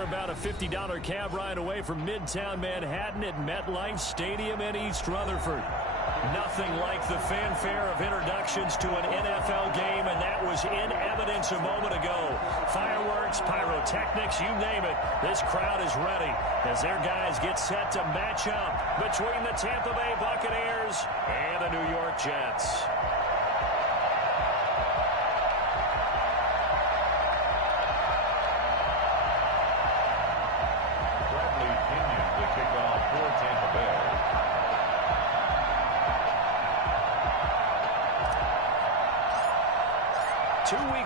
They're about a $50 cab ride away from Midtown Manhattan at MetLife Stadium in East Rutherford. Nothing like the fanfare of introductions to an NFL game, and that was in evidence a moment ago. Fireworks, pyrotechnics, you name it. This crowd is ready as their guys get set to match up between the Tampa Bay Buccaneers and the New York Jets.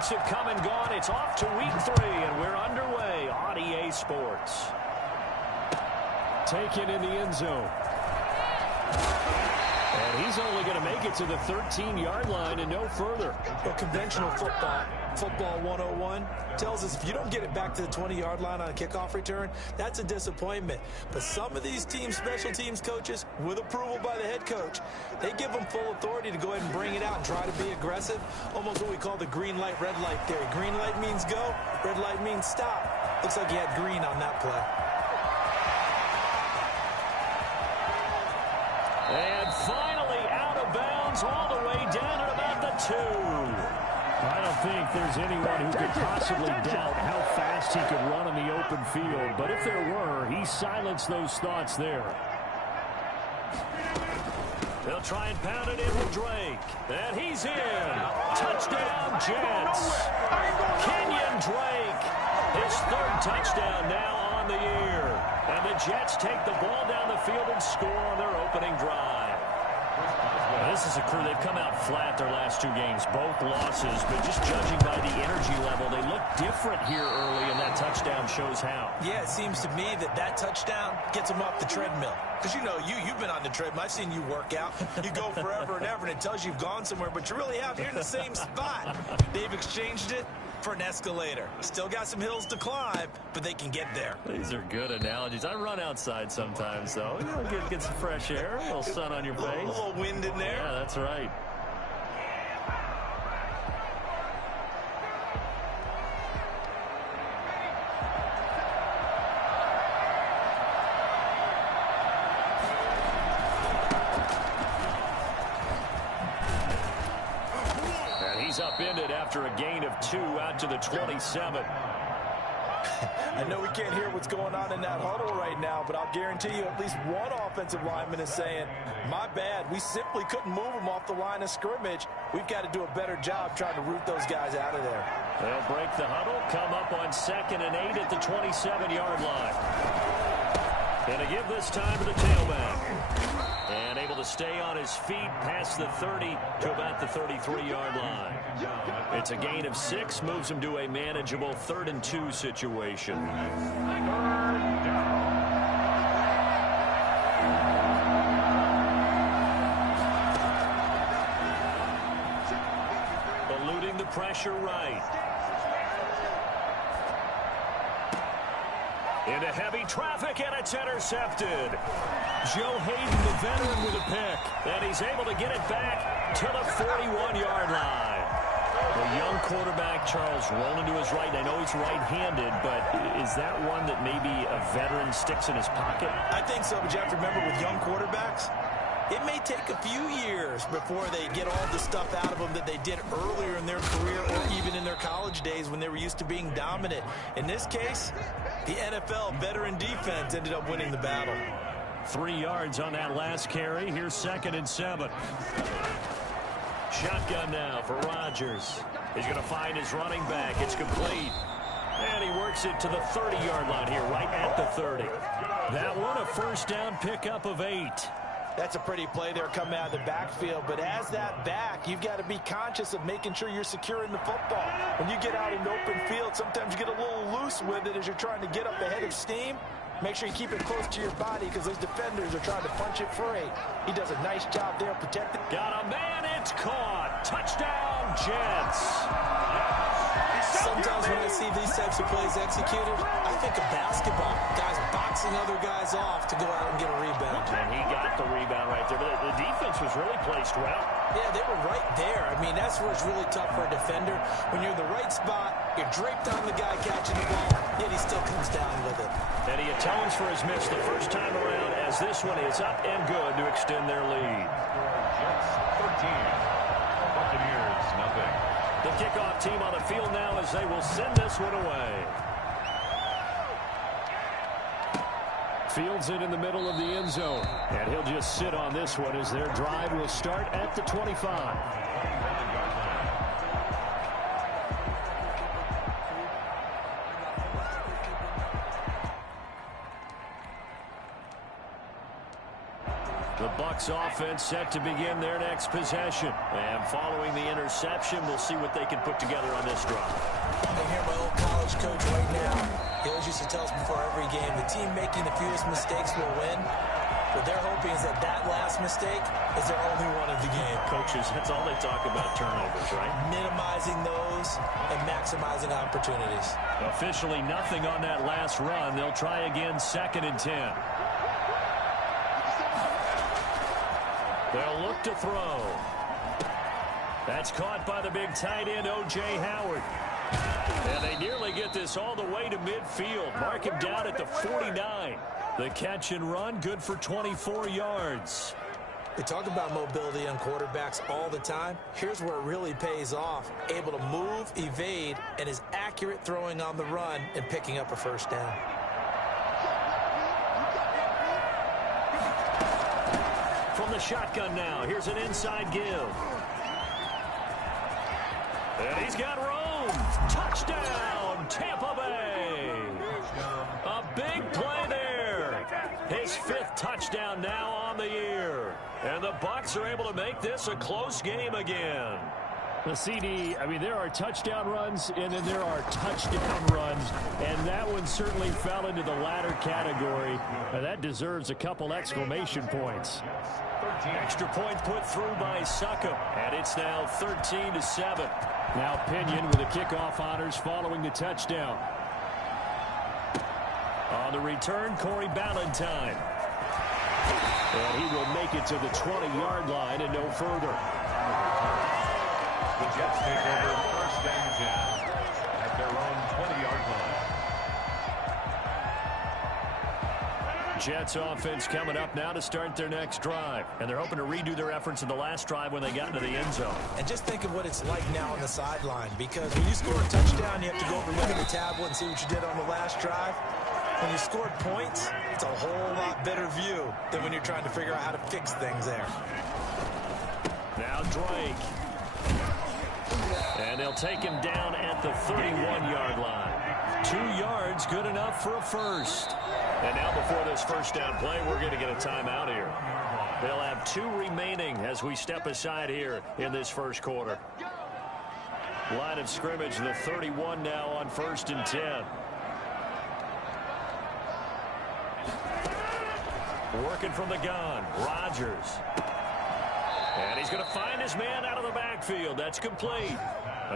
Have come and gone. It's off to week 3, and we're underway on EA Sports. Taken in the end zone. And he's only going to make it to the 13-yard line and no further. Well, conventional football 101 tells us if you don't get it back to the 20-yard line on a kickoff return, that's a disappointment. But some of these special teams coaches, with approval by the head coach, they give them full authority to go ahead and bring it out and try to be aggressive, almost what we call the green light, red light theory. Green light means go, red light means stop. Looks like he had green on that play. And finally out of bounds all the way down at about the 2. I don't think there's anyone who could possibly doubt how fast he could run in the open field. But if there were, he silenced those thoughts there. They'll try and pound it in with Drake. And he's in. Touchdown, Jets. Kenyon Drake. His 3rd touchdown now on the year. And the Jets take the ball down the field and score on their opening drive. This is a crew. They've come out flat their last 2 games, both losses, but just judging by the energy level, they look different here early, and that touchdown shows how. Yeah, it seems to me that touchdown gets them off the treadmill. Because, you've been on the treadmill. I've seen you work out. You go forever and ever, and it tells you you've gone somewhere, but you really have. You're in the same spot. They've exchanged it for an escalator. Still got some hills to climb, but they can get there. These are good analogies. I run outside sometimes, though. Get some fresh air, a little sun on your face. A little wind in there. Yeah, that's right. Upended after a gain of 2 out to the 27. I know we can't hear what's going on in that huddle right now, but I'll guarantee you at least one offensive lineman is saying, my bad, we simply couldn't move them off the line of scrimmage. We've got to do a better job trying to root those guys out of there. They'll break the huddle, come up on 2nd and 8 at the 27-yard line. And to give this time to the tailback. And able to stay on his feet past the 30 to about the 33-yard line. It's a gain of 6, moves him to a manageable 3rd and 2 situation. Eluding the pressure right. Into heavy traffic, and it's intercepted. Joe Hayden, the veteran, with a pick. And he's able to get it back to the 41-yard line. The young quarterback, Charles, rolling to his right. I know he's right-handed, but is that one that maybe a veteran sticks in his pocket? I think so, but you have to remember with young quarterbacks, it may take a few years before they get all the stuff out of them that they did earlier in their career or even in their college days when they were used to being dominant. In this case, the NFL veteran defense ended up winning the battle. 3 yards on that last carry. Here's 2nd and 7. Shotgun now for Rodgers. He's going to find his running back. It's complete. And he works it to the 30-yard line here, right at the 30. That one, a first down pickup of 8. That's a pretty play there coming out of the backfield. But as that back, you've got to be conscious of making sure you're securing the football. When you get out in open field, sometimes you get a little loose with it as you're trying to get up ahead of steam. Make sure you keep it close to your body because those defenders are trying to punch it free. He does a nice job there protecting. Got a man, it's caught. Touchdown, Jets. Sometimes when I see these types of plays executed, I think of basketball. Guys boxing other guys off to go out and get a rebound. And he got the rebound right there. But the defense was really placed well. Yeah, they were right there. I mean, that's where it's really tough for a defender. When you're in the right spot, you're draped on the guy catching the ball, yet he still comes down with it. And he atones for his miss the first time around, as this one is up and good to extend their lead. Jets 13, Buccaneers nothing. The kickoff team on the field now as they will send this one away. Fields it in the middle of the end zone. And he'll just sit on this one as their drive will start at the 25. The Bucs offense set to begin their next possession. And following the interception, we'll see what they can put together on this drive. I hear my old college coach right now. He always used to tell us before every game, the team making the fewest mistakes will win. What they're hoping is that that last mistake is their only one of the game. Coaches, that's all they talk about, turnovers, right? Minimizing those and maximizing opportunities. Officially nothing on that last run. They'll try again, 2nd and 10. They'll look to throw. That's caught by the big tight end, O.J. Howard. And they nearly get this all the way to midfield. Mark him down at the 49. The catch and run, good for 24 yards. They talk about mobility on quarterbacks all the time. Here's where it really pays off. Able to move, evade, and is accurate throwing on the run and picking up a first down. From the shotgun now, here's an inside give. And he's got room. Touchdown, Tampa Bay. A big play there. His 5th touchdown now on the year. And the Bucs are able to make this a close game again. The CD, I mean, there are touchdown runs, and then there are touchdown runs, and that one certainly fell into the latter category. That deserves a couple exclamation points. Extra point put through by Succop, and it's now 13-7. Now Pinion with the kickoff honors following the touchdown. On the return, Corey Ballantyne. And he will make it to the 20-yard line and no further. The Jets take over 1st and 10 at their own 20-yard line. Jets offense coming up now to start their next drive. And they're hoping to redo their efforts in the last drive when they got into the end zone. And just think of what it's like now on the sideline, because when you score a touchdown, you have to go over and look at the tablet and see what you did on the last drive. When you scored points, it's a whole lot better view than when you're trying to figure out how to fix things there. Now Drake. And they'll take him down at the 31-yard line. 2 yards, good enough for a first. And now before this first down play, we're going to get a timeout here. They'll have 2 remaining as we step aside here in this first quarter. Line of scrimmage, the 31 now on 1st and 10. Working from the gun, Rodgers. And he's going to find his man out of the backfield. That's complete.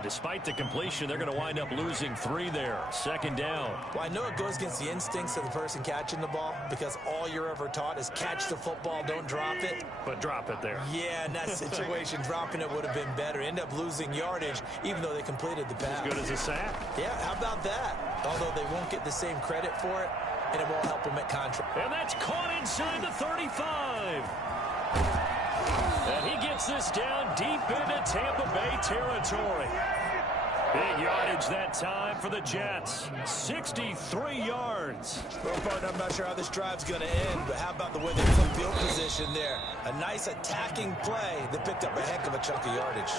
Despite the completion, they're going to wind up losing 3 there. 2nd down. Well, I know it goes against the instincts of the person catching the ball, because all you're ever taught is catch the football, don't drop it. But drop it there. Yeah, in that situation, dropping it would have been better. End up losing yardage, even though they completed the pass. As good as a sack. Yeah, how about that? Although they won't get the same credit for it, and it won't help them at contract. And that's caught inside the 35. And he gets this down deep into Tampa Bay territory. Big yardage that time for the Jets. 63 yards. Well, partner, I'm not sure how this drive's going to end, but how about the way they took field position there? A nice attacking play that picked up a heck of a chunk of yardage.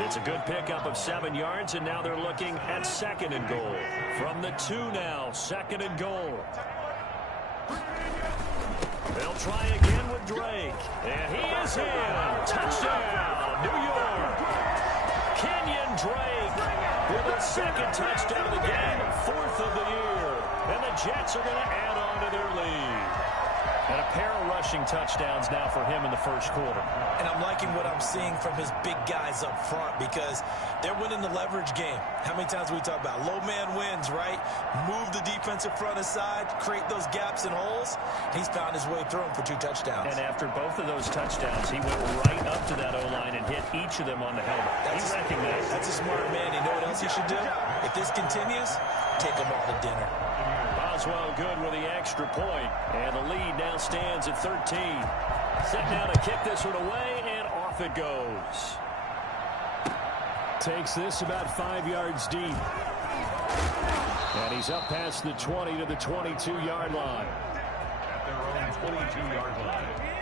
It's a good pickup of 7 yards, and now they're looking at 2nd and goal. From the 2 now, 2nd and goal. They'll try again with Drake. And he is in. Touchdown, New York. Kenyon Drake with a 2nd touchdown of the game, 4th of the year. And the Jets are going to add on to their lead. And a pair of rushing touchdowns now for him in the first quarter. And I'm liking what I'm seeing from his big guys up front because they're winning the leverage game. How many times we talk about low man wins, right? Move the defensive front aside, create those gaps and holes. He's found his way through them for 2 touchdowns. And after both of those touchdowns, he went right up to that O-line and hit each of them on the helmet. He recognized. That's a smart man. You know what else he should do? If this continues, take them all to dinner. Boswell good with the extra point. And the lead now stands at 13. Set now to kick this one away, and off it goes. Takes this about 5 yards deep. And he's up past the 20 to the 22-yard line. At their own 22-yard line.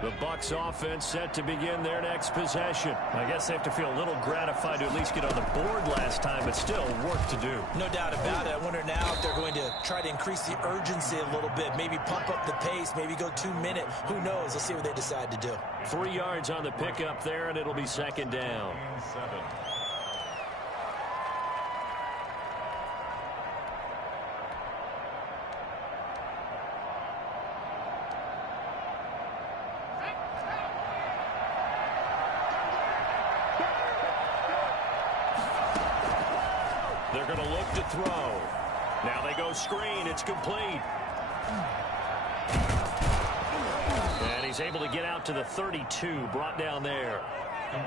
The Bucs offense set to begin their next possession. I guess they have to feel a little gratified to at least get on the board last time, but still work to do. No doubt about it. I wonder now if they're going to try to increase the urgency a little bit, maybe pump up the pace, maybe go 2-minute. Who knows? Let's see what they decide to do. 3 yards on the pickup there, and it'll be second down. 7. They're going to look to throw. Now they go screen. It's complete. And he's able to get out to the 32, brought down there.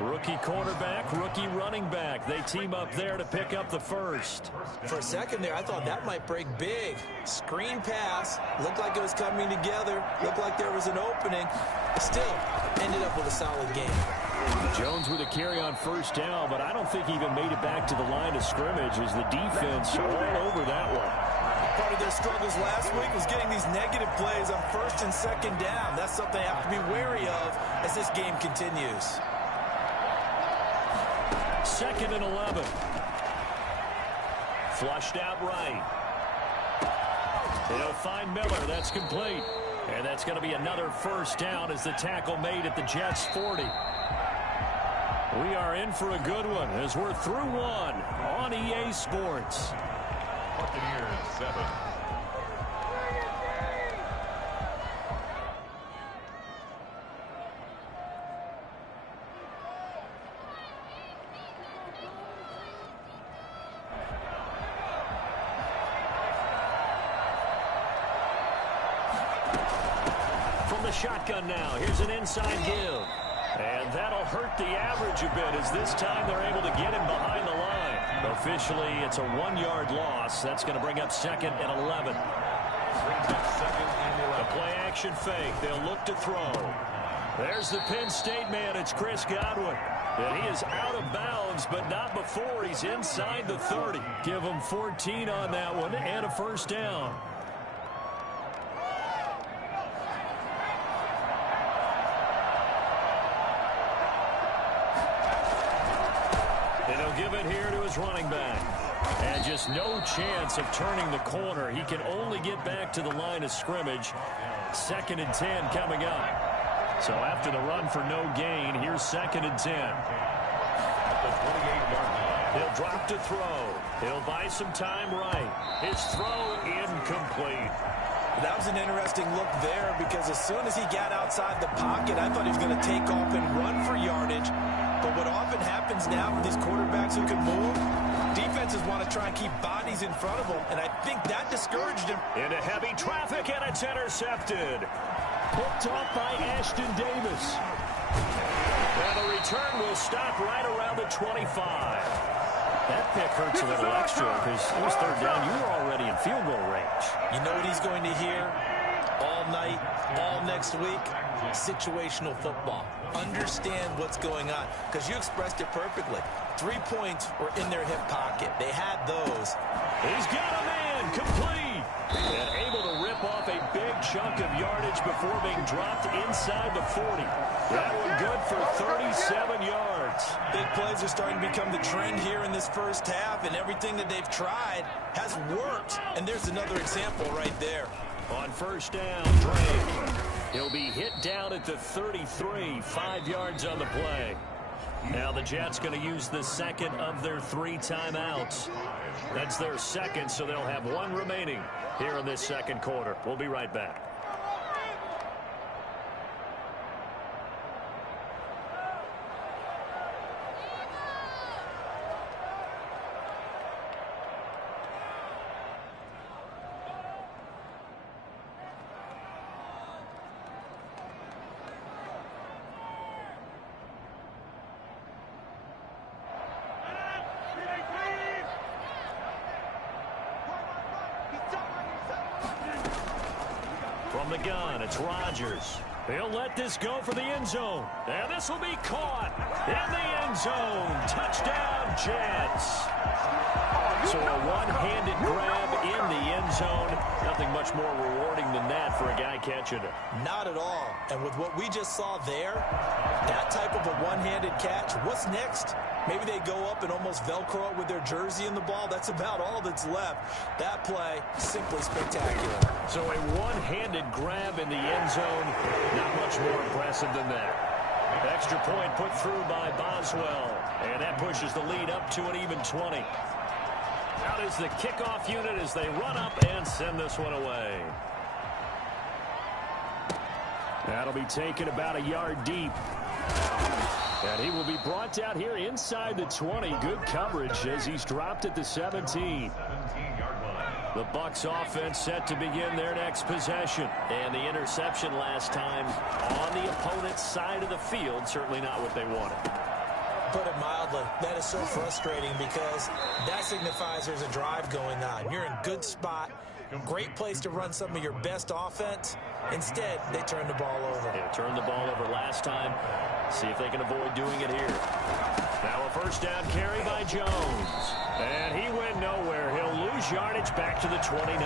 Rookie quarterback, rookie running back. They team up there to pick up the first. For a second there, I thought that might break big. Screen pass. Looked like it was coming together. Looked like there was an opening. Still, ended up with a solid game. Jones with a carry on first down, but I don't think he even made it back to the line of scrimmage as the defense all over that one. Part of their struggles last week was getting these negative plays on first and second down. That's something they have to be wary of as this game continues. 2nd and 11. Flushed out right. They'll find Miller. That's complete. And that's going to be another first down as the tackle made at the Jets' 40. We are in for a good one as we're through one on EA Sports. Buccaneers 7. From the shotgun now, here's an inside give. And that'll hurt the average a bit as this time they're able to get him behind the line. Officially, it's a 1-yard loss. That's going to bring up 2nd and 11. A play-action fake. They'll look to throw. There's the Penn State man. It's Chris Godwin. And he is out of bounds, but not before he's inside the 30. Give him 14 on that one and a first down. Give it here to his running back. And just no chance of turning the corner. He can only get back to the line of scrimmage. 2nd and 10 coming up. So after the run for no gain, here's 2nd and 10. At the 28-yard line. He'll drop to throw. He'll buy some time right. His throw incomplete. That was an interesting look there because as soon as he got outside the pocket, I thought he was going to take off and run for yardage. But what often happens now with these quarterbacks who can move, defenses want to try and keep bodies in front of them, and I think that discouraged him. Into heavy traffic, and it's intercepted. Picked off by Ashton Davis. And the return will stop right around the 25. That pick hurts a little extra because it was 3rd down. You were already in field goal range. You know what he's going to hear all night, all next week? Situational football. Understand what's going on because you expressed it perfectly. 3 points were in their hip pocket. They had those. He's got a man complete and able to rip off a big chunk of yardage before being dropped inside the 40. That one good for 37 yards. Big plays are starting to become the trend here in this first half, and everything that they've tried has worked. And there's another example right there. On first down, Drake. He'll be hit down at the 33, 5 yards on the play. Now the Jets going to use the second of their 3 timeouts. That's their second, so they'll have 1 remaining here in this second quarter. We'll be right back. From the gun, it's Rodgers. He'll let this go for the end zone. And this will be caught in the end zone. Touchdown, Jets. So a one-handed grab in the end zone. Nothing much more rewarding than that for a guy catching it. Not at all. And with what we just saw there, that type of a one-handed catch, what's next? Maybe they go up and almost Velcro it with their jersey in the ball. That's about all that's left. That play, simply spectacular. So a one-handed grab in the end zone, not much more impressive than that. Extra point put through by Boswell. And that pushes the lead up to an even 20. Out is the kickoff unit as they run up and send this one away. That'll be taken about a yard deep. And he will be brought down here inside the 20. Good coverage as he's dropped at the 17. The Bucs offense set to begin their next possession. And the interception last time on the opponent's side of the field. Certainly not what they wanted. Put it mildly, that is so frustrating because that signifies there's a drive going on. You're in good spot, great place to run some of your best offense. Instead, they turn the ball over. Yeah, turned the ball over last time. See if they can avoid doing it here. Now a first down carry by Jones. And he went nowhere. He'll lose yardage back to the 29.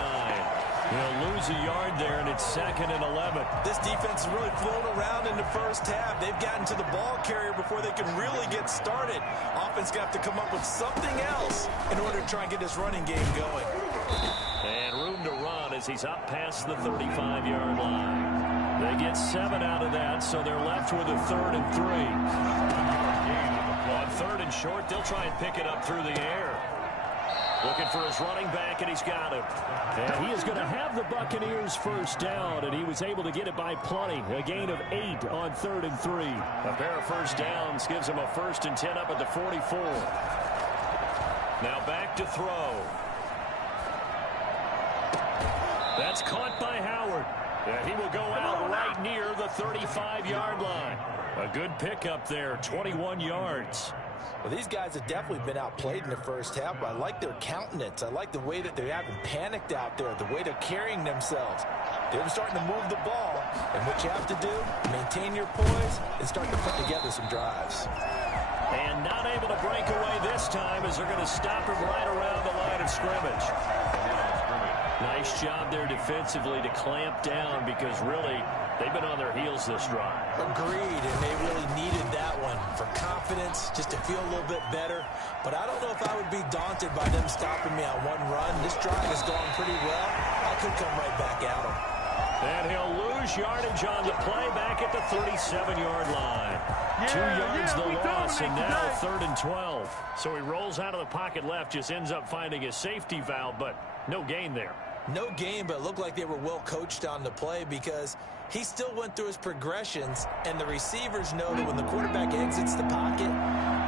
He'll lose a yard there, and it's 2nd and 11. This defense has really flown around in the first half. They've gotten to the ball carrier before they can really get started. Offense going to have to come up with something else in order to try and get this running game going. And room to run as he's up past the 35-yard line. They get 7 out of that, so they're left with a 3rd and 3. On 3rd and short, they'll try and pick it up through the air. Looking for his running back, and he's got him. And he is going to have the Buccaneers first down, and he was able to get it by plenty. A gain of 8 on 3rd and 3. A pair of first downs gives him a 1st and 10 up at the 44. Now back to throw. That's caught by Howard. And he will go out right near the 35-yard line. A good pickup there, 21 yards. Well, these guys have definitely been outplayed in the first half, but I like their countenance. I like the way that they haven't panicked out there, the way they're carrying themselves. They're starting to move the ball, and what you have to do, maintain your poise and start to put together some drives. And not able to break away this time as they're going to stop him right around the line of scrimmage. Nice job there defensively to clamp down because really they've been on their heels this drive. Agreed, and they really needed that one for confidence, just to feel a little bit better. But I don't know if I would be daunted by them stopping me on one run. This drive has gone pretty well. I could come right back at them. And he'll lose yardage on the play back at the 37-yard line. 2 yards the loss, and now 3rd and 12. So he rolls out of the pocket left, just ends up finding a safety valve, but no gain there. No gain, but it looked like they were well coached on the play because he still went through his progressions, and the receivers know that when the quarterback exits the pocket,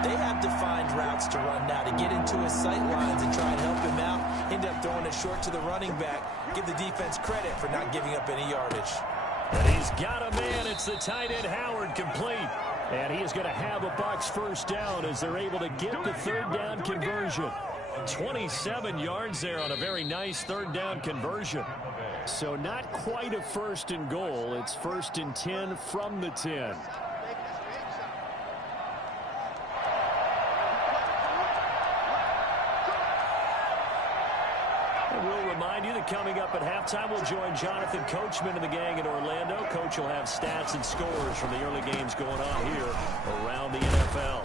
they have defined routes to run now to get into his sight lines and try and help him out. End up throwing it short to the running back. Give the defense credit for not giving up any yardage. And he's got a man. It's the tight end Howard complete. And he is going to have a Bucs first down as they're able to get the 3rd down conversion. 27 yards there on a very nice 3rd down conversion. So not quite a 1st and goal. It's 1st and 10 from the 10. And we'll remind you that coming up at halftime, we'll join Jonathan Coachman and the gang in Orlando. Coach will have stats and scores from the early games going on here around the NFL.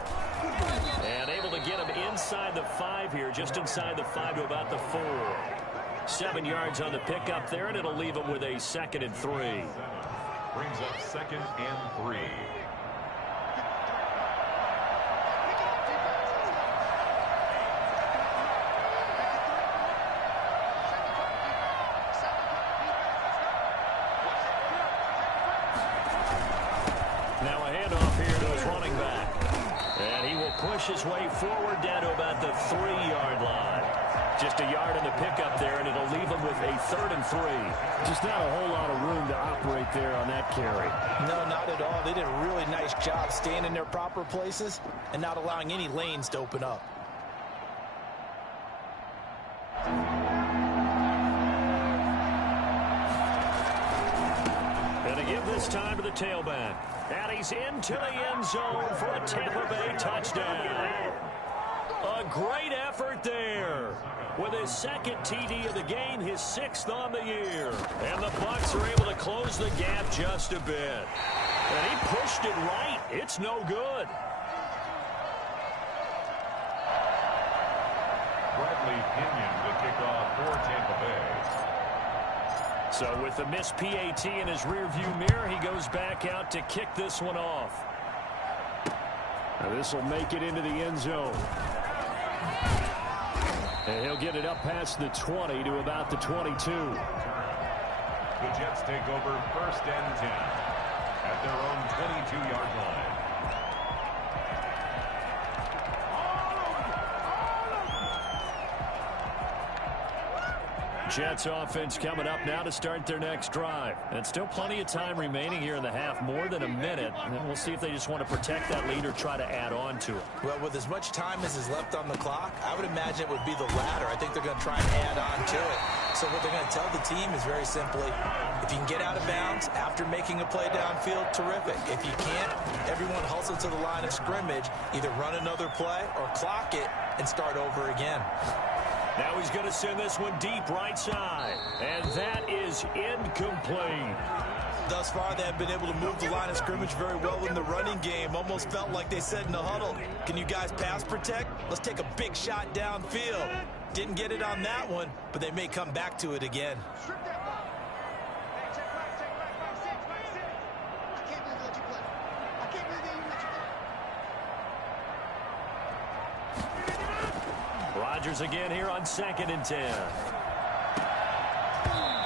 And able to get him inside the 5 here, just inside the 5 to about the 4. 7 yards on the pickup there, and it'll leave him with a 2nd and 3. Brings up 2nd and 3. Now a handoff here to his running back. And he will push his way forward down to about the 3-yard line. Just a yard in the pickup there, and it'll leave him with a 3rd and 3. Just not a whole lot of room to operate there on that carry. No, not at all. They did a really nice job staying in their proper places and not allowing any lanes to open up. And to give this time to the tailback. And he's into the end zone for a Tampa Bay touchdown. A great effort there. With his 2nd TD of the game, his 6th on the year. And the Bucs are able to close the gap just a bit. And he pushed it right. It's no good. Bradley Pinion to kick off for Tampa Bay. So with the missed PAT in his rearview mirror, he goes back out to kick this one off. Now this will make it into the end zone. And he'll get it up past the 20 to about the 22. The Jets take over 1st and 10 at their own 22-yard line. Jets offense coming up now to start their next drive. And still plenty of time remaining here in the half, more than a minute. And we'll see if they just want to protect that lead or try to add on to it. Well, with as much time as is left on the clock, I would imagine it would be the latter. I think they're going to try and add on to it. So what they're going to tell the team is very simply, if you can get out of bounds after making a play downfield, terrific. If you can't, everyone hustle to the line of scrimmage, either run another play or clock it and start over again. Now he's going to send this one deep right side. And that is incomplete. Thus far, they have been able to move the line of scrimmage very well in the running game. Almost felt like they said in the huddle, can you guys pass protect? Let's take a big shot downfield. Didn't get it on that one, but they may come back to it again. Rodgers again here on 2nd and 10.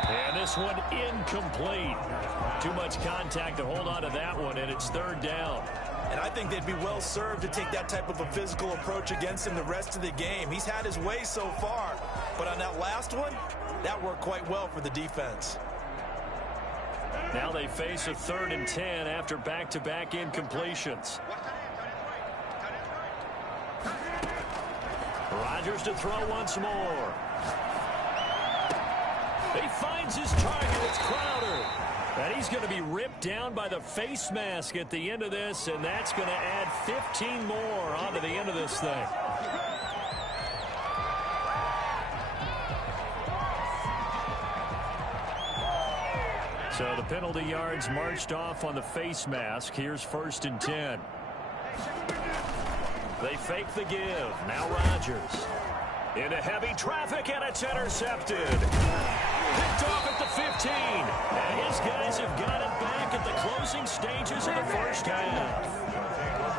And this one incomplete. Too much contact to hold on to that one, and it's 3rd down. And I think they'd be well served to take that type of a physical approach against him the rest of the game. He's had his way so far, but on that last one, that worked quite well for the defense. Now they face a 3rd and 10 after back-to-back incompletions. Rodgers to throw once more. He finds his target. It's Crowder. And he's going to be ripped down by the face mask at the end of this, and that's going to add 15 more onto the end of this thing. So the penalty yards marched off on the face mask. Here's 1st and 10. They fake the give. Now Rodgers. Into heavy traffic, and it's intercepted. Picked off at the 15. And his guys have got it back at the closing stages of the first half.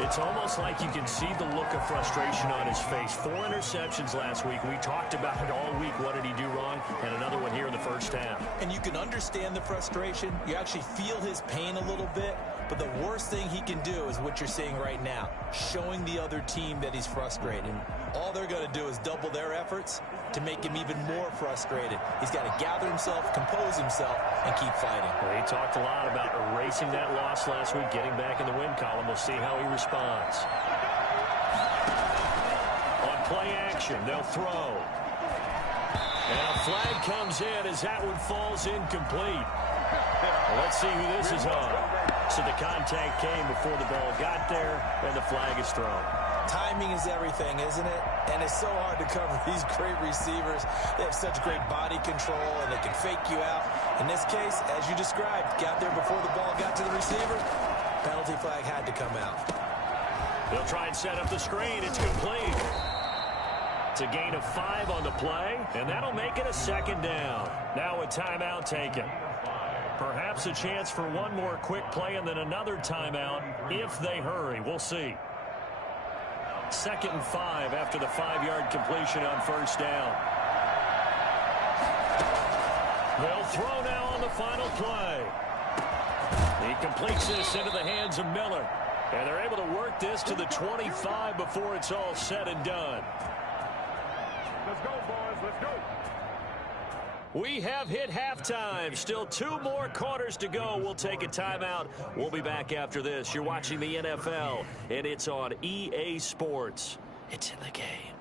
It's almost like you can see the look of frustration on his face. 4 interceptions last week. We talked about it all week. What did he do wrong? And another one here in the first half. And you can understand the frustration. You actually feel his pain a little bit. But the worst thing he can do is what you're seeing right now, showing the other team that he's frustrated. All they're going to do is double their efforts to make him even more frustrated. He's got to gather himself, compose himself, and keep fighting. Well, he talked a lot about erasing that loss last week, getting back in the win column. We'll see how he responds. On play action, they'll throw. And a flag comes in as that one falls incomplete. Well, let's see who this is on. So the contact came before the ball got there, and the flag is thrown. Timing is everything, isn't it? And it's so hard to cover these great receivers. They have such great body control, and they can fake you out. In this case, as you described, got there before the ball got to the receiver. Penalty flag had to come out. They'll try and set up the screen. It's complete. It's a gain of 5 on the play, and that'll make it a 2nd down. Now a timeout taken. Perhaps a chance for one more quick play and then another timeout if they hurry. We'll see. 2nd and 5 after the 5-yard completion on first down. They'll throw now on the final play. He completes this into the hands of Miller. And they're able to work this to the 25 before it's all said and done. Let's go, boys. Let's go. We have hit halftime. Still 2 more quarters to go. We'll take a timeout. We'll be back after this. You're watching the NFL, and it's on EA Sports. It's in the game.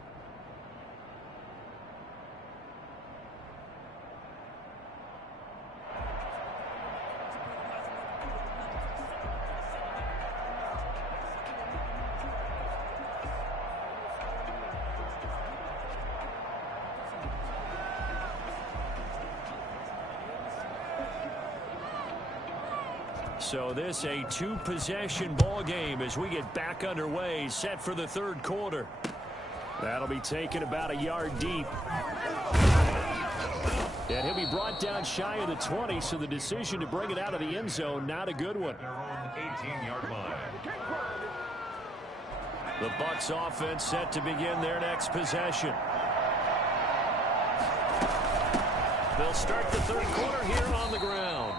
So this a 2-possession ball game as we get back underway, set for the 3rd quarter. That'll be taken about a yard deep. And he'll be brought down shy of the 20, so the decision to bring it out of the end zone, not a good one. Their own 18-yard line. The Bucs offense set to begin their next possession. They'll start the 3rd quarter here on the ground.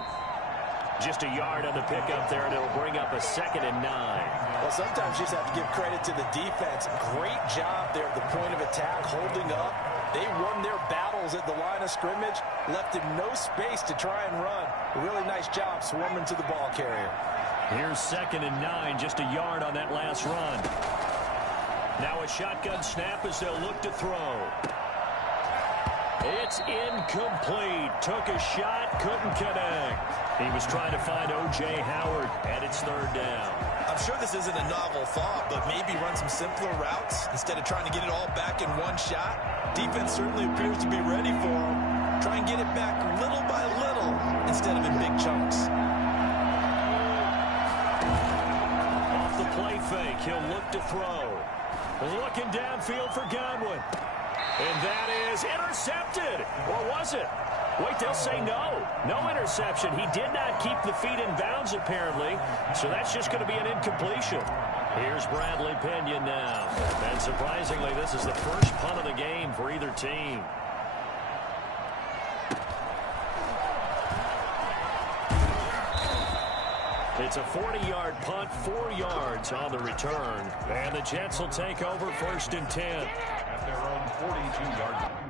Just a yard on the pickup there, and it'll bring up a 2nd and 9. Well, sometimes you just have to give credit to the defense. Great job there at the point of attack, holding up. They won their battles at the line of scrimmage, left him no space to try and run. A really nice job swarming to the ball carrier. Here's 2nd and 9, just a yard on that last run. Now a shotgun snap as they'll look to throw. It's incomplete. Took a shot, couldn't connect. He was trying to find O.J. Howard, and it's 3rd down. I'm sure this isn't a novel thought, but maybe run some simpler routes instead of trying to get it all back in one shot. Defense certainly appears to be ready for him. Try and get it back little by little instead of in big chunks. Off the play fake, he'll look to throw. Looking downfield for Godwin. And that is intercepted. Or was it? Wait, they'll say no. No interception. He did not keep the feet in bounds, apparently. So that's just going to be an incompletion. Here's Bradley Pinion now. And surprisingly, this is the first punt of the game for either team. It's a 40-yard punt, 4 yards on the return. And the Jets will take over 1st and 10. At their own 42-yard line.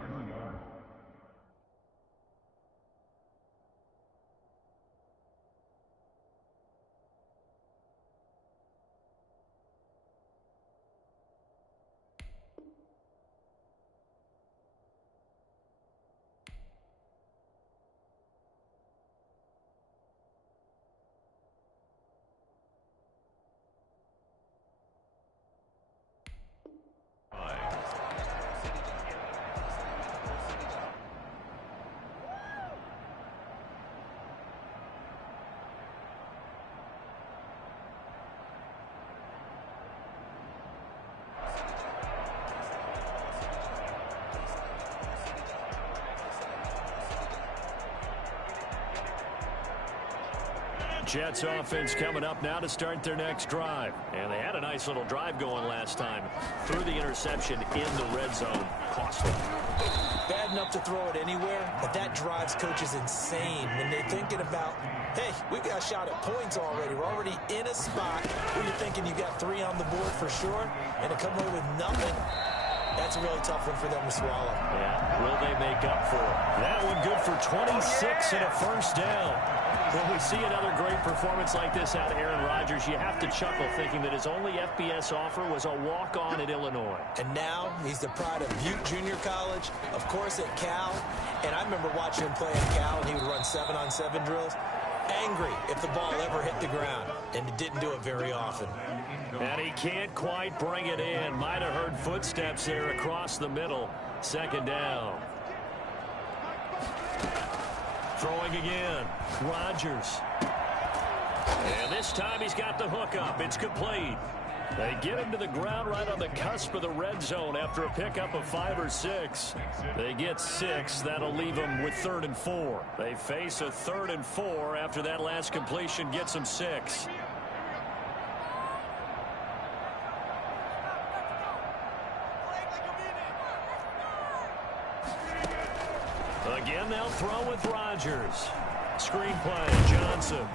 Jets offense coming up now to start their next drive. And they had a nice little drive going last time. Threw the interception in the red zone. Costly. Bad enough to throw it anywhere, but that drives coaches insane when they're thinking about, hey, we got a shot at points already. We're already in a spot where you're thinking you got 3 on the board for sure, and to come away with nothing, that's a really tough one for them to swallow. Yeah, will they make up for it? That one good for 26 and a first down. When we see another great performance like this out of Aaron Rodgers, you have to chuckle thinking that his only FBS offer was a walk-on at Illinois. And now he's the pride of Butte Junior College, of course at Cal. And I remember watching him play at Cal, and he would run 7-on-7 drills. Angry if the ball ever hit the ground, and it didn't do it very often. And he can't quite bring it in. Might have heard footsteps there across the middle. 2nd down. Throwing again. Rodgers. And this time he's got the hook up. It's complete. They get him to the ground right on the cusp of the red zone after a pickup of 5 or 6. They get 6. That'll leave them with 3rd and 4. They face a 3rd and 4 after that last completion gets them 6. Again, they'll throw with Rodgers. Screen play, Johnson.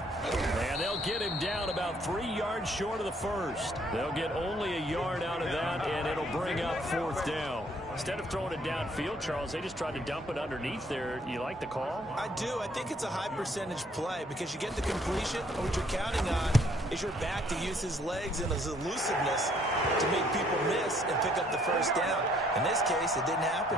And they'll get him down about 3 yards short of the first. They'll get only a yard out of that, and it'll bring up 4th down. Instead of throwing it downfield, Charles, they just tried to dump it underneath there. You like the call? I do. I think it's a high percentage play because you get the completion, and what you're counting on is your back to use his legs and his elusiveness to make people miss and pick up the first down. In this case, it didn't happen.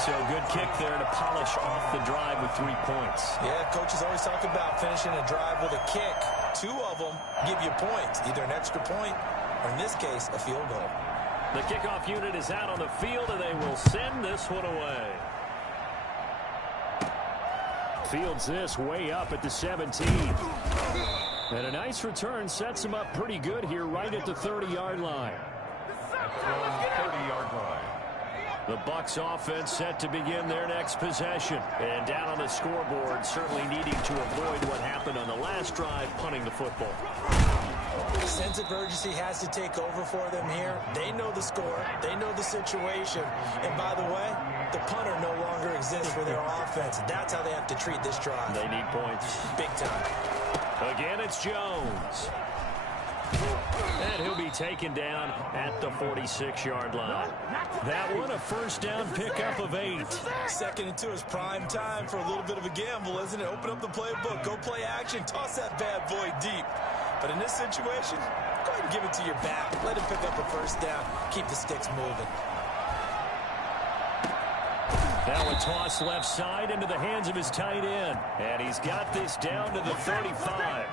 So good kick there to polish off the drive with 3 points. Yeah, coaches always talk about finishing a drive with a kick. 2 of them give you points, either an extra point or, in this case, a field goal. The kickoff unit is out on the field, and they will send this one away. Fields this way up at the 17. And a nice return sets him up pretty good here right at the 30-yard line. 30-yard line. The Bucs offense set to begin their next possession. And down on the scoreboard, certainly needing to avoid what happened on the last drive, punting the football. Sense of urgency has to take over for them here. They know the score. They know the situation. And by the way, the punter no longer exists for their offense. That's how they have to treat this drive. They need points. Big time. Again, it's Jones. And he'll be taken down at the 46-yard line. That one, a first down pickup of 8. 2nd and 2 is prime time for a little bit of a gamble, isn't it? Open up the playbook. Go play action. Toss that bad boy deep. But in this situation, go ahead and give it to your back. Let him pick up a first down. Keep the sticks moving. Now a toss left side into the hands of his tight end. And he's got this down to the 35.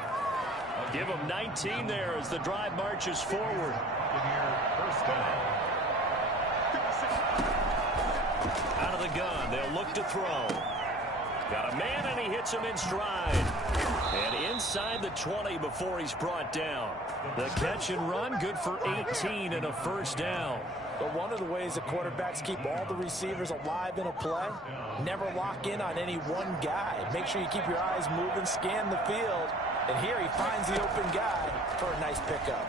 Give him 19 there as the drive marches forward. First down. Out of the gun, they'll look to throw. Got a man, and he hits him in stride. And inside the 20 before he's brought down. The catch and run, good for 18 and a first down. But one of the ways that quarterbacks keep all the receivers alive in a play, never lock in on any one guy. Make sure you keep your eyes moving, scan the field. And here he finds the open guy for a nice pickup.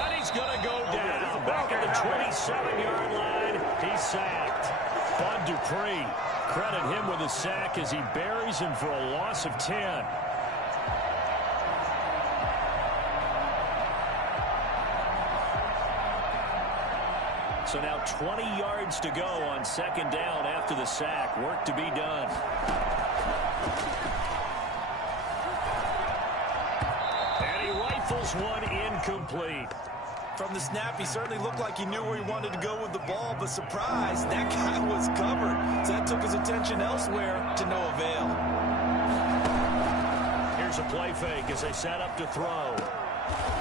And he's going to go down. Back at the 27-yard line, he's sacked. Bud Dupree, credit him with a sack as he buries him for a loss of 10. So now 20 yards to go on 2nd down after the sack. Work to be done. And he rifles one incomplete. From the snap, he certainly looked like he knew where he wanted to go with the ball, but surprise, that guy was covered. So that took his attention elsewhere to no avail. Here's a play fake as they set up to throw.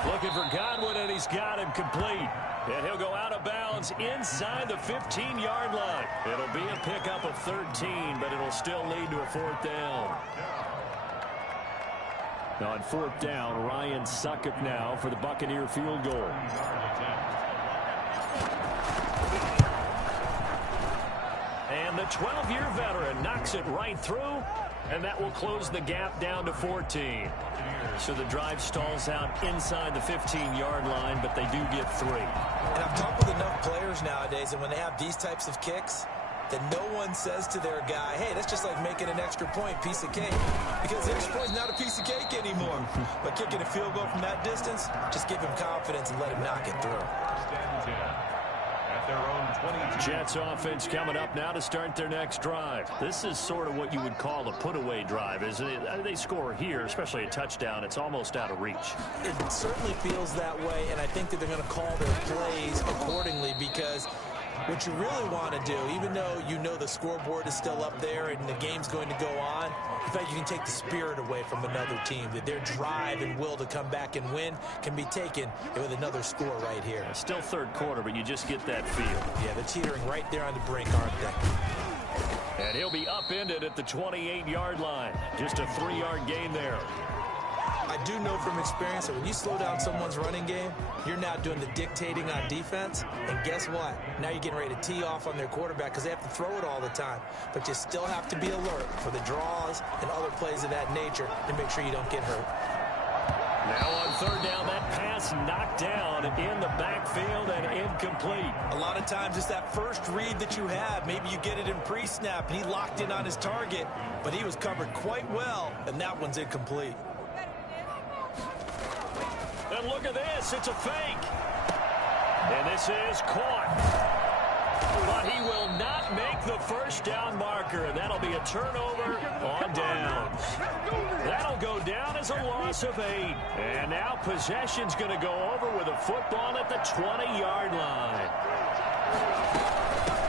Looking for Godwin, and he's got him complete. And he'll go out of bounds inside the 15-yard line. It'll be a pickup of 13, but it'll still lead to a 4th down. On 4th down, Ryan Succop now for the Buccaneer field goal. And the 12-year veteran knocks it right through, and that will close the gap down to 14. So the drive stalls out inside the 15-yard line, but they do get 3. And I've talked with enough players nowadays, and when they have these types of kicks, that no one says to their guy, hey, that's just like making an extra point, piece of cake. Because the extra point is not a piece of cake anymore. But kicking a field goal from that distance, just give him confidence and let him knock it through. At their own 22. Jets offense coming up now to start their next drive. This is sort of what you would call a put-away drive, isn't it? They score here, especially a touchdown. It's almost out of reach. It certainly feels that way, and I think that they're going to call their plays accordingly because what you really want to do, even though you know the scoreboard is still up there and the game's going to go on, in fact, you can take the spirit away from another team, that their drive and will to come back and win can be taken with another score right here. Still 3rd quarter, but you just get that feel. Yeah, they're teetering right there on the brink, aren't they? And he'll be upended at the 28-yard line. Just a 3-yard gain there. I do know from experience that when you slow down someone's running game, you're now doing the dictating on defense. And guess what? Now you're getting ready to tee off on their quarterback because they have to throw it all the time. But you still have to be alert for the draws and other plays of that nature to make sure you don't get hurt. Now on third down, that pass knocked down in the backfield and incomplete. A lot of times it's that first read that you have. Maybe you get it in pre-snap and he locked in on his target, but he was covered quite well, and that one's incomplete. And look at this. It's a fake. And this is caught. But he will not make the first down marker. And that'll be a turnover on downs. That'll go down as a loss of 8. And now possession's going to go over with a football at the 20-yard line.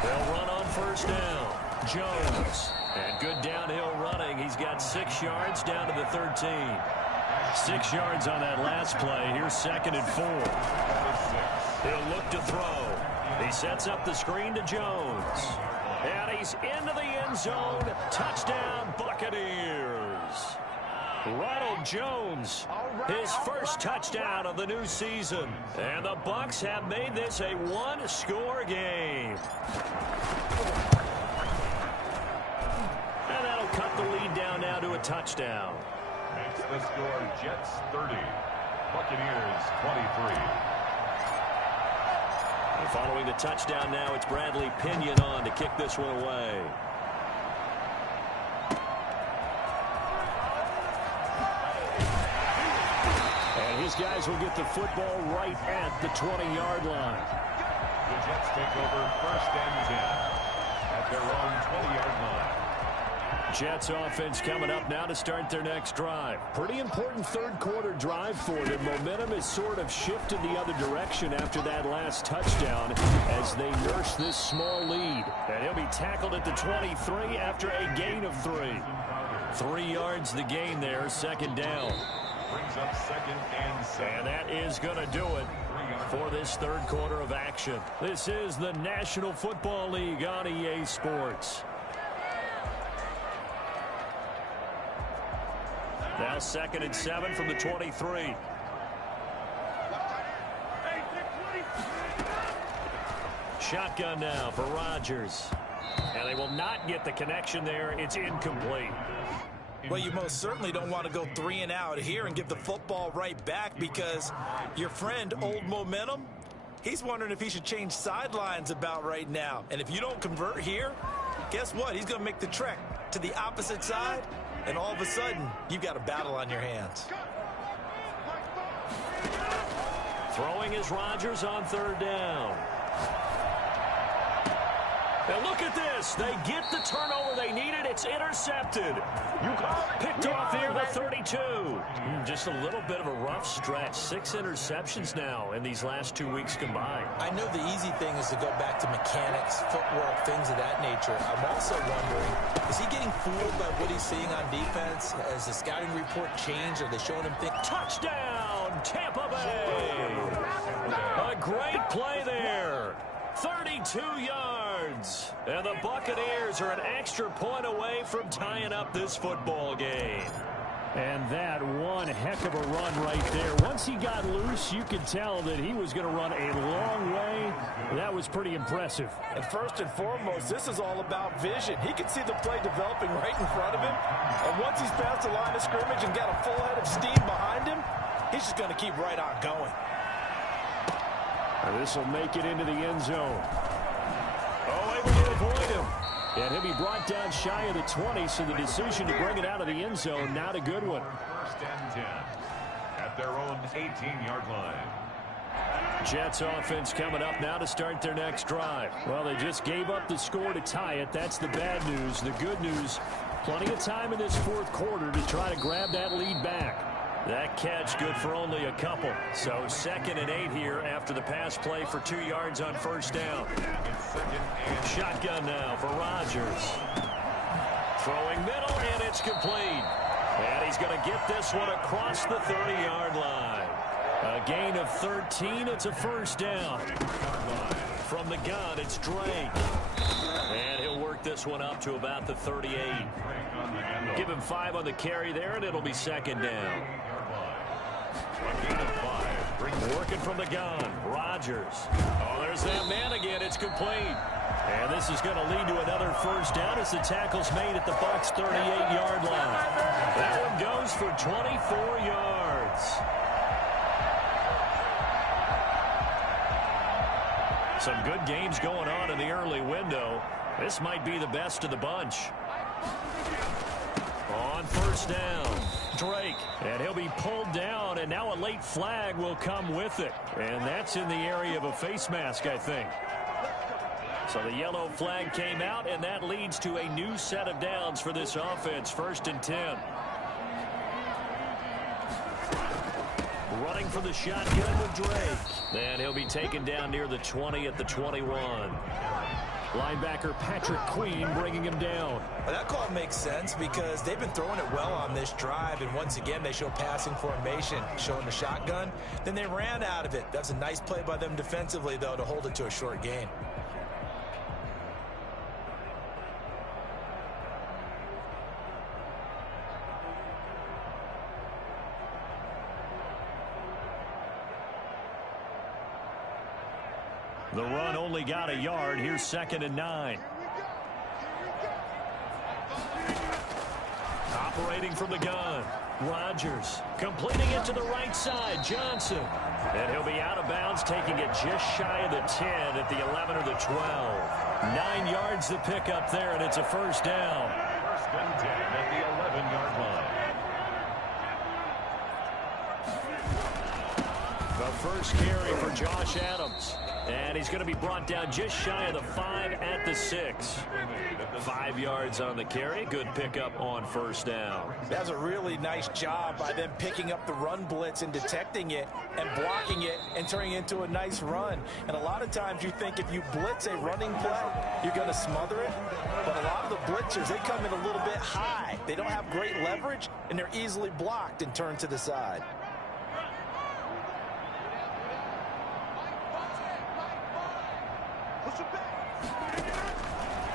They'll run on first down. Jones. And good downhill running. He's got 6 yards down to the 13. 6 yards on that last play. Here's 2nd and 4. He'll look to throw. He sets up the screen to Jones. And he's into the end zone. Touchdown, Buccaneers. Ronald Jones, his first touchdown of the new season. And the Bucs have made this a one-score game. And that'll cut the lead down now to a touchdown. Makes the score Jets 30, Buccaneers 23. And following the touchdown now, it's Bradley Pinion on to kick this one away. And his guys will get the football right at the 20-yard line. The Jets take over 1st and 10 at their own 20-yard line. Jets offense coming up now to start their next drive. Pretty important third quarter drive for them. Momentum has sort of shifted the other direction after that last touchdown as they nurse this small lead. And he'll be tackled at the 23 after a gain of 3. 3 yards the gain there, 2nd down. Brings up 2nd and 7. And that is going to do it for this third quarter of action. This is the National Football League on EA Sports. Now 2nd and 7 from the 23. Shotgun now for Rodgers. And they will not get the connection there. It's incomplete. Well, you most certainly don't want to go 3 and out here and give the football right back because your friend, Old Momentum, he's wondering if he should change sidelines about right now. And if you don't convert here, guess what? He's going to make the trek to the opposite side. And all of a sudden, you've got a battle on your hands. Throwing is Rodgers on 3rd down. And look at this. They get the turnover they needed. It's intercepted. Picked off here, the 32. Just a little bit of a rough stretch. 6 interceptions now in these last 2 weeks combined. I know the easy thing is to go back to mechanics, footwork, things of that nature. I'm also wondering, is he getting fooled by what he's seeing on defense? Has the scouting report changed? Are they showing him things? Touchdown, Tampa Bay. A great play there. 32 yards. And the Buccaneers are an extra point away from tying up this football game. And that one heck of a run right there. Once he got loose, you could tell that he was going to run a long way. That was pretty impressive. And first and foremost, this is all about vision. He can see the play developing right in front of him. And once he's past the line of scrimmage and got a full head of steam behind him, he's just going to keep right on going. And this will make it into the end zone. Oh, able to avoid him. And he'll be brought down shy of the 20, so the decision to bring it out of the end zone, not a good one. 1st and 10 at their own 18-yard line. Jets offense coming up now to start their next drive. Well, they just gave up the score to tie it. That's the bad news. The good news, plenty of time in this 4th quarter to try to grab that lead back. That catch good for only a couple. So 2nd and 8 here after the pass play for 2 yards on 1st down. Shotgun now for Rodgers. Throwing middle, and it's complete. And he's going to get this one across the 30-yard line. A gain of 13. It's a 1st down. From the gun, it's Drake. And he'll work this one up to about the 38. Give him 5 on the carry there, and it'll be 2nd down. A gain of 5. Brings Working from the gun. Rodgers. Oh, there's that man again. It's complete. And this is going to lead to another first down as the tackle's made at the Bucs' 38-yard line. That one goes for 24 yards. Some good games going on in the early window. This might be the best of the bunch. On first down, Drake. And he'll be pulled down, and now a late flag will come with it. And that's in the area of a face mask, I think. So the yellow flag came out, and that leads to a new set of downs for this offense. 1st and 10. Running for the shotgun with Drake. And he'll be taken down near the 20 at the 21. Linebacker Patrick Queen bringing him down. Well, that call makes sense because they've been throwing it well on this drive, and once again they show passing formation, showing the shotgun. Then they ran out of it. That's a nice play by them defensively, though, to hold it to a short gain. The run only got a yard. Here's 2nd and 9. Operating from the gun. Rodgers completing it to the right side. Johnson. And he'll be out of bounds, taking it just shy of the 10 at the 11 or the 12. 9 yards to pick up there, and it's a first down. 1st and 10 at the 11-yard line. The first carry for Josh Adams. And he's going to be brought down just shy of the 5 at the 6. 5 yards on the carry. Good pickup on first down. That's a really nice job by them picking up the run blitz and detecting it and blocking it and turning it into a nice run. And a lot of times you think if you blitz a running play, you're going to smother it. But a lot of the blitzers, they come in a little bit high. They don't have great leverage, and they're easily blocked and turned to the side.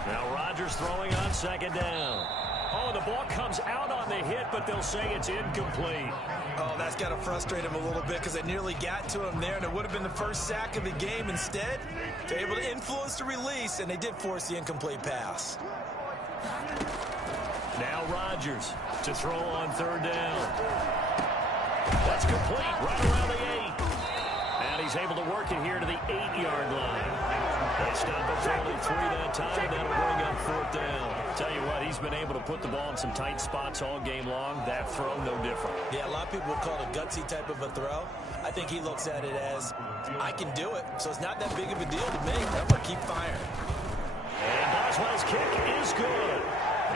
Now Rodgers throwing on 2nd down. Oh, the ball comes out on the hit, but they'll say it's incomplete. Oh, that's got to frustrate him a little bit because they nearly got to him there, and it would have been the first sack of the game. Instead, they're able to influence the release, and they did force the incomplete pass. Now Rodgers to throw on 3rd down. That's complete right around the 8. And he's able to work it here to the 8-yard line. They stop it for only 3 that time, and that'll bring up 4th down. Tell you what, he's been able to put the ball in some tight spots all game long. That throw, no different. Yeah, a lot of people would call it a gutsy type of a throw. I think he looks at it as, I can do it, so it's not that big of a deal to me. I'm going to keep firing. And Boswell's kick is good.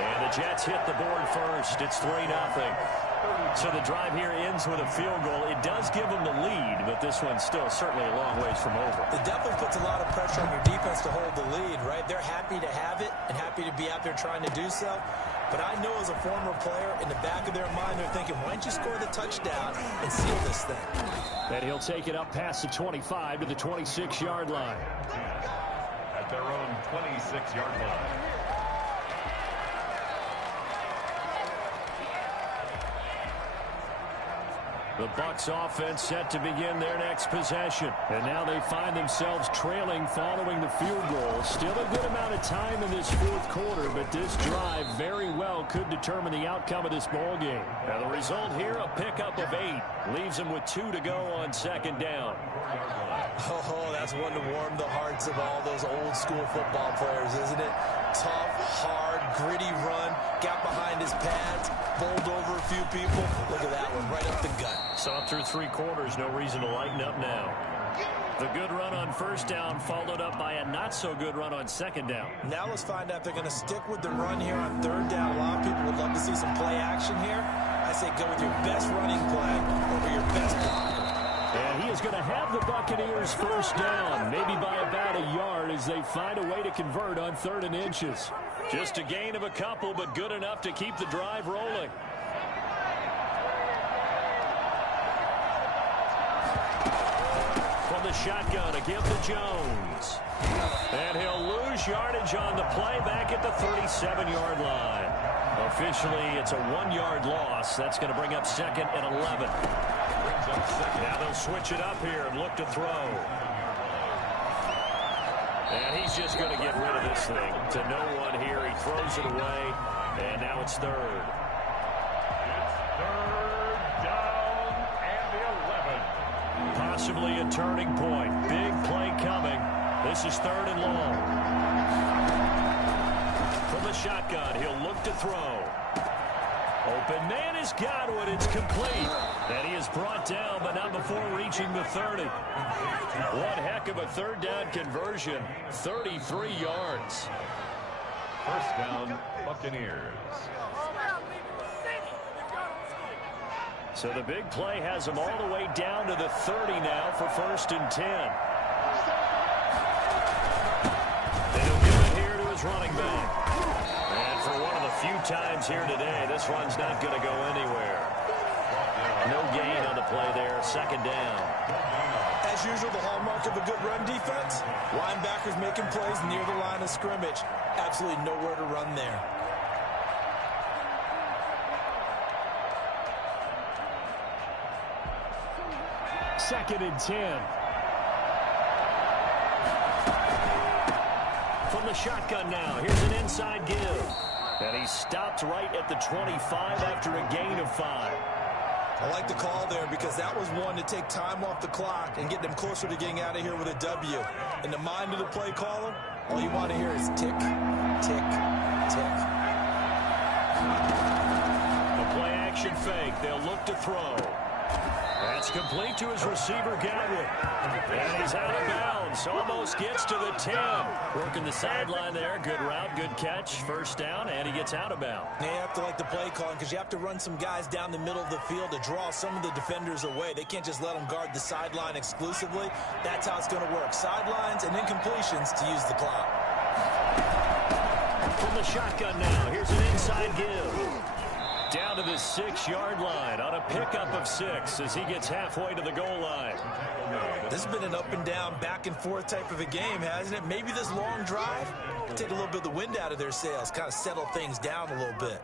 And the Jets hit the board first. It's 3-0. So the drive here ends with a field goal. It does give them the lead, but this one's still certainly a long ways from over. It definitely puts a lot of pressure on your defense to hold the lead, right? They're happy to have it and happy to be out there trying to do so. But I know as a former player, in the back of their mind, they're thinking, why don't you score the touchdown and seal this thing? And he'll take it up past the 25 to the 26-yard line. At their own 26-yard line. The Bucs offense set to begin their next possession. And now they find themselves trailing following the field goal. Still a good amount of time in this 4th quarter, but this drive very well could determine the outcome of this ball game. Now the result here, a pickup of 8. Leaves them with 2 to go on 2nd down. Oh, that's one to warm the hearts of all those old school football players, isn't it? Tough, hard, gritty run, got behind his pads, bowled over a few people. Look at that one, right up the gut. So up through 3 quarters, no reason to lighten up now. The good run on 1st down followed up by a not-so-good run on 2nd down. Now let's find out if they're going to stick with the run here on 3rd down. A lot of people would love to see some play action here. I say go with your best running play over your best blocker. And he is going to have the Buccaneers 1st down, maybe by about a yard as they find a way to convert on 3rd and inches. Just a gain of a couple, but good enough to keep the drive rolling. From the shotgun again to Jones. And he'll lose yardage on the play back at the 37-yard line. Officially, it's a 1-yard loss. That's going to bring up 2nd and 11. Brings up second. Now they'll switch it up here and look to throw. And he's just going to get rid of this thing to no one here. He throws it away, and now it's third. It's third down and the 11. Possibly a turning point. Big play coming. This is third and long. From the shotgun, he'll look to throw. Open man is Godwin. It's complete. And he is brought down, but not before reaching the 30. One heck of a third down conversion. 33 yards. First down, Buccaneers. So the big play has him all the way down to the 30 now for first and 10. And he'll give it here to his running back. And for one of the few times here today, this run's not going to go anywhere. No gain on the play there, second down. As usual, the hallmark of a good run defense, linebackers making plays near the line of scrimmage. Absolutely nowhere to run there. Second and 10. From the shotgun now, here's an inside give. And he stopped right at the 25 after a gain of 5. I like the call there because that was one to take time off the clock and get them closer to getting out of here with a W. In the mind of the play caller, all you want to hear is tick, tick, tick. A play action fake. They'll look to throw. That's complete to his receiver, Godwin. And he's out of bounds. Almost gets to the 10. Working the sideline there. Good route, good catch. First down, and he gets out of bounds. You have to like the play calling because you have to run some guys down the middle of the field to draw some of the defenders away. They can't just let them guard the sideline exclusively. That's how it's going to work. Sidelines and incompletions to use the clock. From the shotgun now, here's an inside give. Down to the 6-yard line on a pickup of 6 as he gets halfway to the goal line. This has been an up and down, back and forth type of a game, hasn't it? Maybe this long drive take a little bit of the wind out of their sails, kind of settle things down a little bit.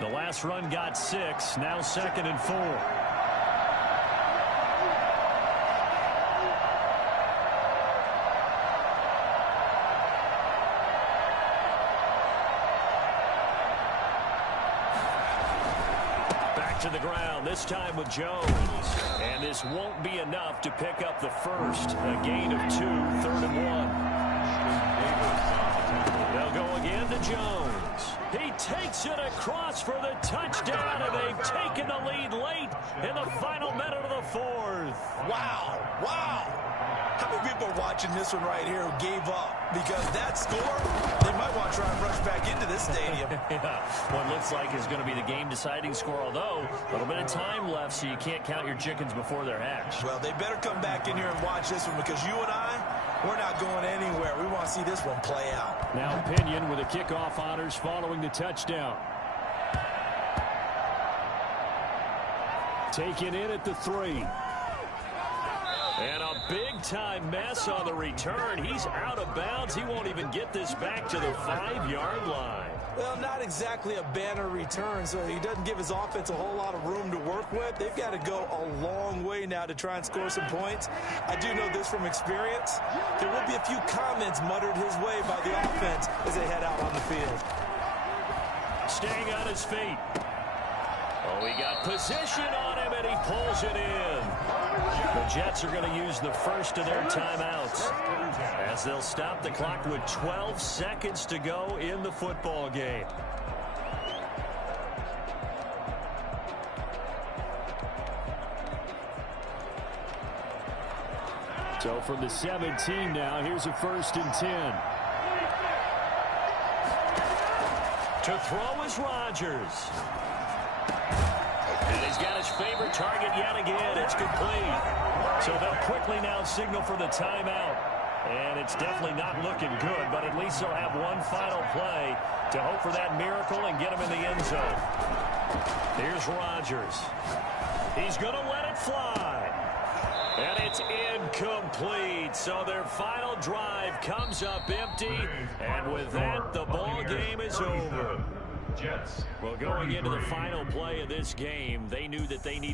The last run got 6, now second and 4. To the ground, this time with Jones. And this won't be enough to pick up the first. A gain of 2, third and 1. They'll go again to Jones. He takes it across for the touchdown, and they've taken the lead late in the final minute of the 4th. Wow, wow. How many people are watching this one right here who gave up? Because that score, they might want to try and rush back into this stadium. Yeah, what looks like is going to be the game-deciding score, although a little bit of time left, so you can't count your chickens before they're hatched. Well, they better come back in here and watch this one because you and I, we're not going anywhere. We want to see this one play out. Now Pinion with the kickoff honors following the touchdown. Taken in at the 3. And a big-time mess on the return. He's out of bounds. He won't even get this back to the 5-yard line. Well, not exactly a banner return, so he doesn't give his offense a whole lot of room to work with. They've got to go a long way now to try and score some points. I do know this from experience. There will be a few comments muttered his way by the offense as they head out on the field. Staying on his feet. Oh, he got position on him, and he pulls it in. The Jets are going to use the first of their timeouts as they'll stop the clock with 12 seconds to go in the football game. So from the 17 now, here's a first and 10. To throw is Rodgers. And he's got his favorite target yet again. It's complete. So they'll quickly now signal for the timeout. And it's definitely not looking good, but at least they'll have one final play to hope for that miracle and get him in the end zone. Here's Rodgers. He's going to let it fly. And it's incomplete. So their final drive comes up empty. And with that, the ball game is over. Jets. Well, going into the final play of this game, they knew that they needed